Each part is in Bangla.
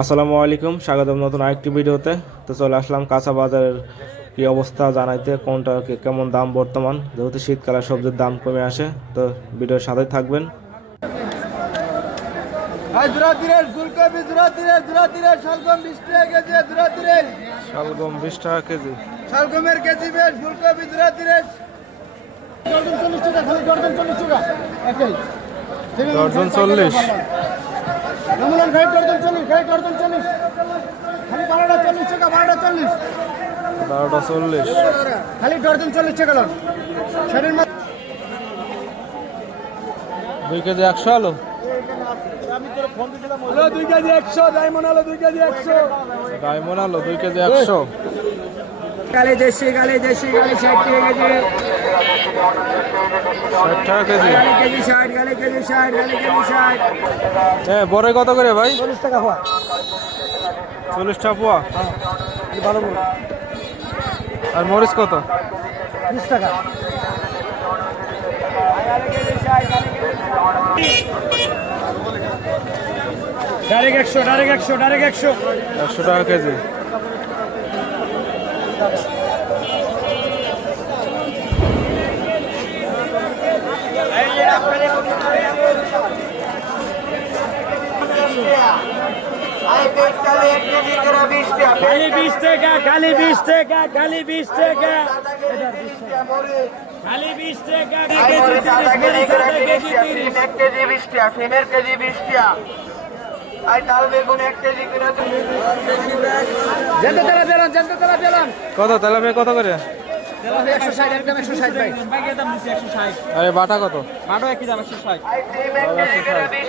আসসালামু আলাইকুম স্বাগতম নতুন আরেকটি ভিডিওতে। তো চলে আসলাম কাঁচা বাজারের কি অবস্থা জানাইতে কোনটা কেমন দাম বর্তমান? যেহেতু শীতকালে সবজির দাম কমে আসে তো ভিডিওর সাথে থাকবেন। শালগম বিশ টাকা কেজি জোড়া তিরিশ শালগম বিশ টাকা কেজি। শালগমের কেজি বেশ ফুলকপি জোড়া তিরিশ চল্লিশ টাকা চল্লিশ টাকা। একই। দর্জন চল্লিশ। রমলান খাই দর্জন চল্লিশ খাই দর্জন চল্লিশ। খালি বারোটা চল্লিশ টাকা বারোটা চল্লিশ। বারোটা চল্লিশ। খালি দর্জন চল্লিশ টাকা লন। শরীর দুই কেজি একশো আলু? দুই কেজি একশো ডায়মন্ড হলো দুই কেজি একশো। ডায়মন্ড আলু দুই কেজি একশো। গালে দেশি গালে দেশি গালে ষাট টাকা কেজি। হ্যাঁ বড় কত করে ভাই? চল্লিশ টাকা হওয়া চল্লিশ টাকা পোয়া। ভালো বল আর মরিচ কত? বিশ টাকা ডাইরেক্ট একশো ডাইরেক্ট একশো ডাইরেক্ট একশো। একশো টাকা কেজি। খালি বিশ টাকা খালি বিশ টাকা খালি বিশ টাকা। খালি বিশ টাকা এক কেজি বিশ টাকা সিমের কেজি বিশ টাকা কত তেলাপিয়া কত করে? একশো ষাট একশো ষাট আরে বাটা কত? সিম এক কেজি কিলো বিশ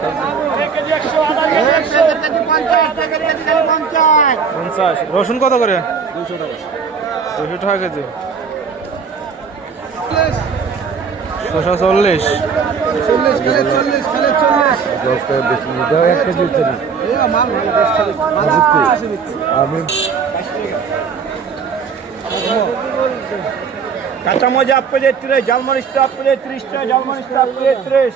টাকা টাকা টাকা টাকা পঞ্চাশ। রসুন কত করে? দুশো টাকা কেজি। ছশো চল্লিশ। মাল ভালো বেশ মজা তিরিশ, জালমরিচটা আপ করে ত্রিশ টাকা জালমরিচটা আপ করে ত্রিশ।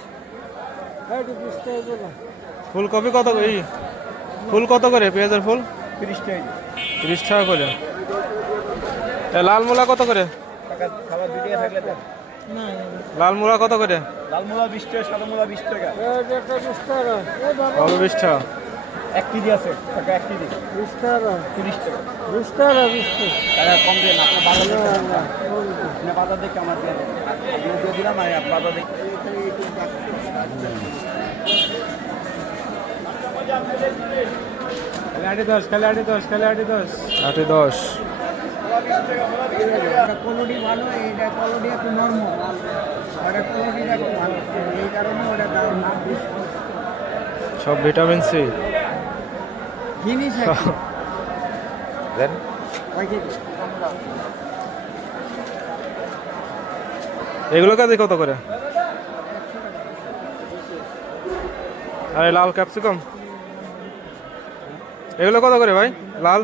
ফুলকপি কত এই ফুল কত করে পেঁয়াজের ফুল? তিরিশ টাকা তিরিশ টাকা করে। এ লাল মূলা কত করে? লাল মূলা কত করে? লাল মূলা বিশ টাকা। সাদা মূলা বিশ টাকা কবে বিশ টাকা এক কেজি আছে। টাকা এক কেজি। বিশ টাকা। তিরিশ টাকা বিশ টাকা বিশ টাকা। কম দেন আপনার বাজার দেখে বাজার দেখে আমার দিয়ে দিলাম আর বাজার দেখে দশ আটে দশ আটে দশ। আটে দশ। কোয়ালিটি ভালো এটা কোয়ালিটি একটু নর্মাল ওটা কোয়ালিটিটা একটু ভালো। এই কারণে ওটা দাম দাম সব ভিটামিন সি জিনিস এগুলো কাজে কত করে? আরে লাল ক্যাপসিকাম। এগুলো কত করে ভাই? লাল?